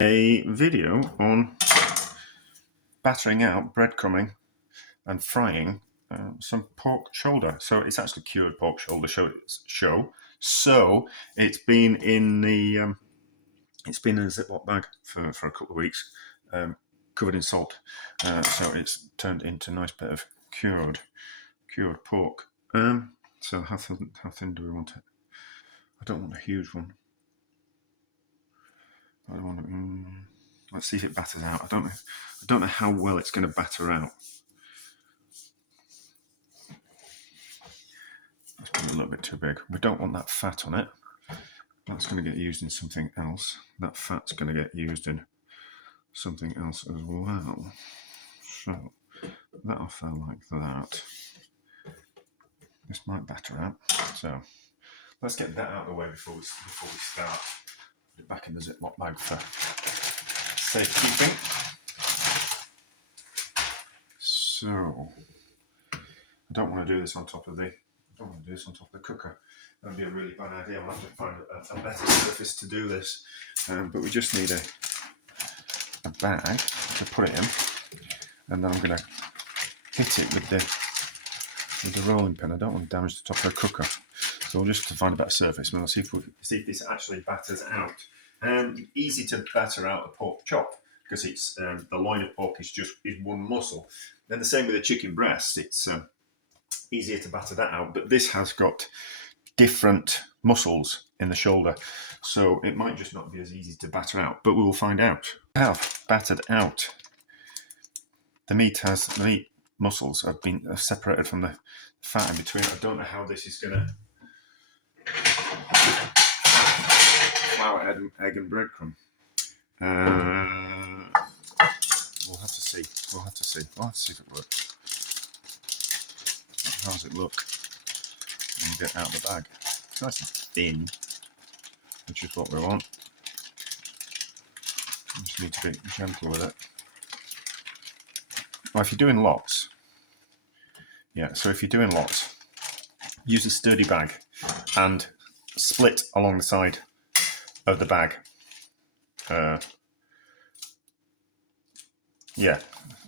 A video on battering out, breadcrumbing, and frying some pork shoulder. So it's actually cured pork shoulder. So it's been in the it's been in a Ziploc bag for a couple of weeks, covered in salt. So it's turned into a nice bit of cured pork. So how thin do we want it? I don't want a huge one. I don't want it. Let's see if it batters out. I don't know how well it's going to batter out. That's probably a little bit too big. We don't want that fat on it. That's going to get used in something else. That fat's going to get used in something else as well. So that'll feel like that. This might batter out. So let's get that out of the way before we start. Put it back in the Ziploc bag for safekeeping. So I don't want to do this on top of the cooker. That'd be a really bad idea. I'll have to find a better surface to do this. But we just need a bag to put it in, and then I'm going to hit it with the rolling pin. I don't want to damage the top of the cooker, so we'll just find a better surface. And we'll see if this actually batters out. Easy to batter out a pork chop because it's the loin of pork is one muscle. Then the same with the chicken breast. It's easier to batter that out, but this has got different muscles in the shoulder, so it might just not be as easy to batter out, but we will find out. I have battered out. The meat muscles have been separated from the fat in between. I don't know how this is going to flour, egg and breadcrumb. We'll have to see. We'll have to see if it works. How does it look when you get out of the bag? It's nice and thin, which is what we want. You just need to be gentle with it. Well, if you're doing lots, use a sturdy bag and split along the side of the bag.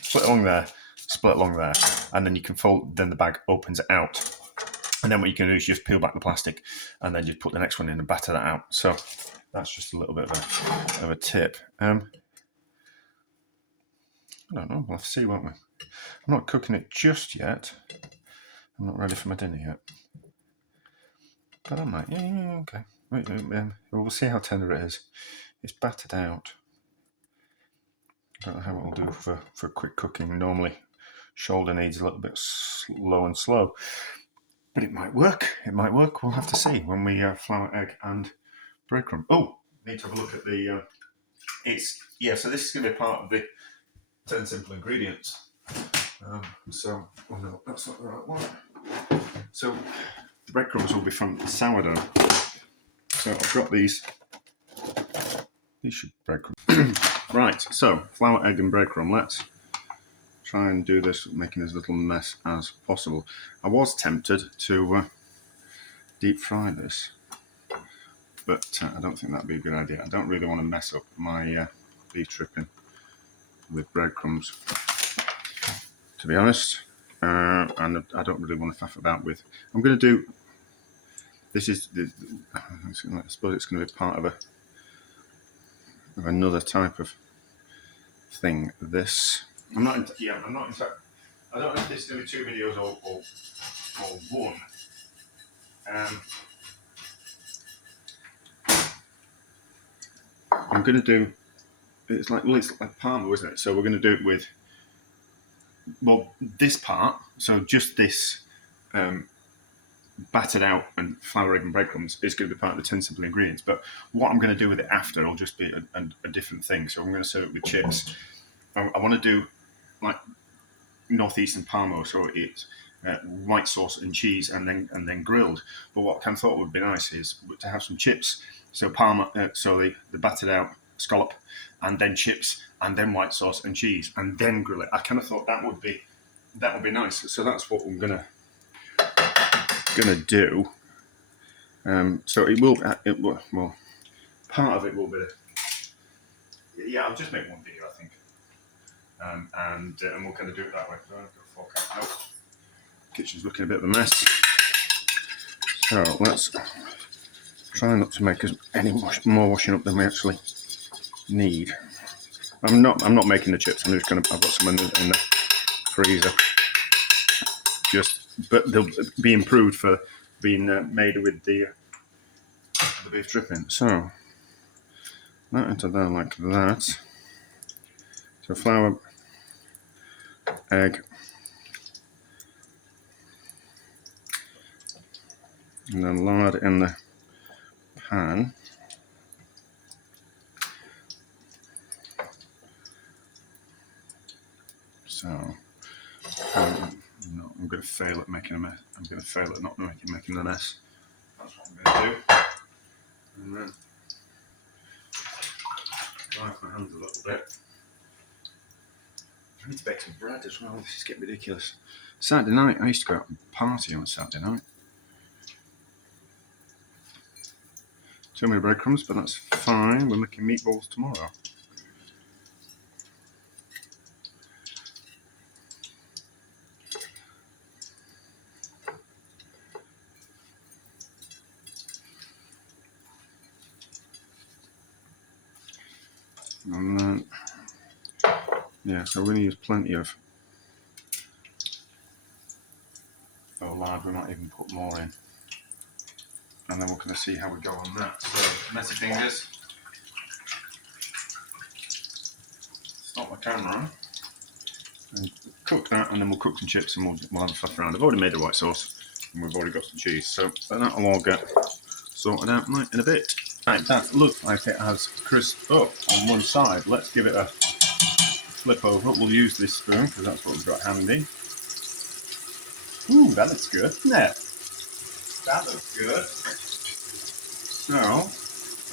Split along there, and then you can fold. Then the bag opens out, and then what you can do is just peel back the plastic, and then just put the next one in and batter that out. So that's just a little bit of a tip. I don't know. We'll have to see, won't we? I'm not cooking it just yet. I'm not ready for my dinner yet, but I might. Yeah, okay. We'll see how tender it is. It's battered out. I don't know how it will do for quick cooking. Normally, shoulder needs a little bit slow, but it might work. We'll have to see when we flour, egg, and breadcrumb. Oh, need to have a look at the. So this is going to be part of the 10 simple ingredients. No, that's not the right one. So the breadcrumbs will be from sourdough. So I've got these. These should breadcrumbs. Right, so flour, egg, and breadcrumb. Let's try and do this, making as little mess as possible. I was tempted to deep fry this, but I don't think that'd be a good idea. I don't really want to mess up my beef tripping with breadcrumbs, to be honest. And I don't really want to faff about with. I'm going to do. I suppose it's going to be part of another type of thing. This. I'm not in fact. I don't know if this is going to be 2 videos or one. I'm going to do. It's like Parmo, isn't it? So we're going to do it with. Well, this part. So just this. Battered out and flour, egg, and breadcrumbs is going to be part of the 10 simple ingredients. But what I'm going to do with it after will just be a different thing. So I'm going to serve it with chips. I want to do like northeastern Parmo, so it's white sauce and cheese, and then grilled. But what I kind of thought would be nice is to have some chips. So Parmo, the battered out scallop, and then chips, and then white sauce and cheese, and then grill it. I kind of thought that would be nice. So that's what I'm gonna do. So it will. Well, part of it will be yeah, I'll just make one video, I think, and we'll kind of do it that way. So I've got a fork out now. Kitchen's looking a bit of a mess. So let's try not to make any more washing up than we actually need. I'm not making the chips. I'm just gonna. I've got some in the freezer. But they'll be improved for being made with the beef dripping. So that into there like that. So flour, egg, and then lard in the pan. So no, I'm going to fail at making a mess. I'm going to fail at not making a mess. That's what I'm going to do. And then dry my hands a little bit. I need to bake some bread as well. This is getting ridiculous. Saturday night, I used to go out and party on Saturday night. Too many breadcrumbs, but that's fine. We're making meatballs tomorrow. And then, yeah, so we're going to use plenty of lard. We might even put more in. And then we're going to see how we go on that. So, messy fingers. Stop my camera. And cook that, and then we'll cook some chips and we'll have a fluff around. I've already made the white sauce, and we've already got some cheese. So that'll all get sorted out in a bit. Right, that looks like it has crisped up on one side. Let's give it a flip over. We'll use this spoon because that's what we've got handy. Ooh, that looks good, doesn't it? That looks good. So,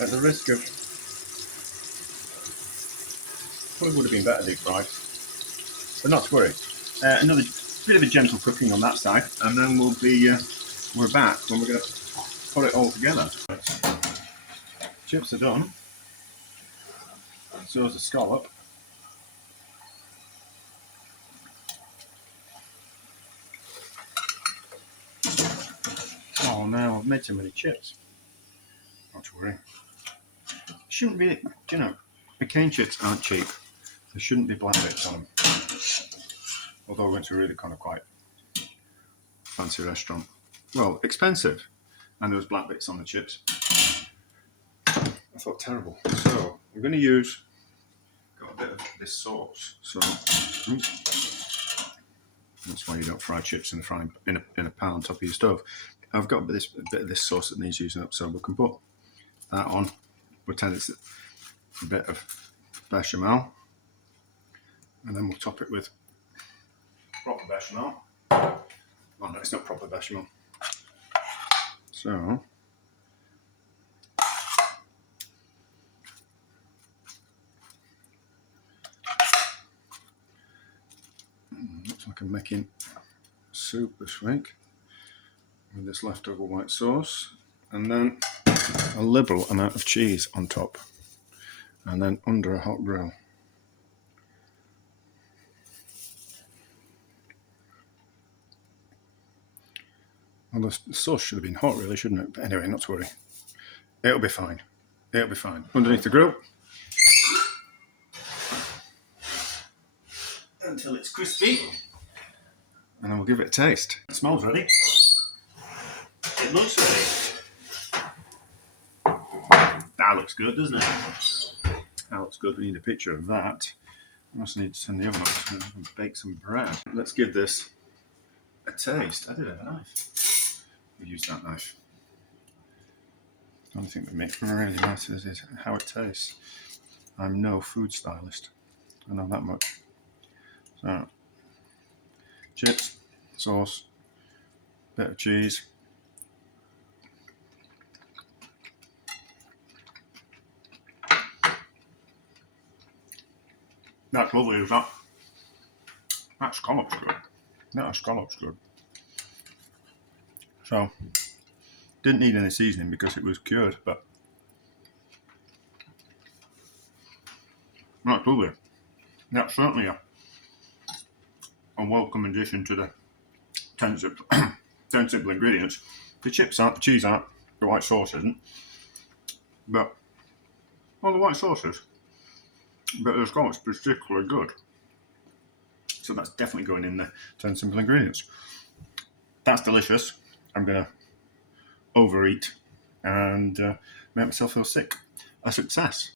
at the risk of... Probably would have been better deep fried. But not to worry. Another bit of a gentle cooking on that side, and then we're back when we're going to put it all together. Chips are done. So is the scallop. Oh no, I've made too many chips. Not to worry. Shouldn't be, you know, the cane chips aren't cheap. There shouldn't be black bits on them. Although we went to a really kind of quite fancy restaurant. Well, expensive. And there was black bits on the chips. I thought terrible. So we're going to use, got a bit of this sauce. So that's why you don't fry chips in a pan on top of your stove. I've got a bit of this sauce that needs using up, so we can put that on. Pretend it's a bit of bechamel, and then we'll top it with proper bechamel. Oh no, it's not proper bechamel. So looks like I'm making soup this week with this leftover white sauce, and then a liberal amount of cheese on top, and then under a hot grill. Well, the sauce should have been hot, really, shouldn't it? But anyway, not to worry. It'll be fine. It'll be fine. Underneath the grill. Until it's crispy. And then we'll give it a taste. It smells ready. It looks ready. That looks good, doesn't it? That looks good. We need a picture of that. I also need to turn the oven up to bake some bread. Let's give this a taste. I did have a knife. We used that knife. The only thing that really matters is how it tastes. I'm no food stylist. I know that much. So, chips, sauce, bit of cheese. That's lovely, is that? That scallop's good. That scallop's good. So, didn't need any seasoning because it was cured, but That's lovely. That's certainly a welcome addition to the 10 simple ingredients. The chips aren't, the cheese aren't, the white sauce isn't. But, well, the white sauce is. But the scallop's particularly good. So that's definitely going in the 10 simple ingredients. That's delicious. I'm going to overeat and make myself feel sick. A success.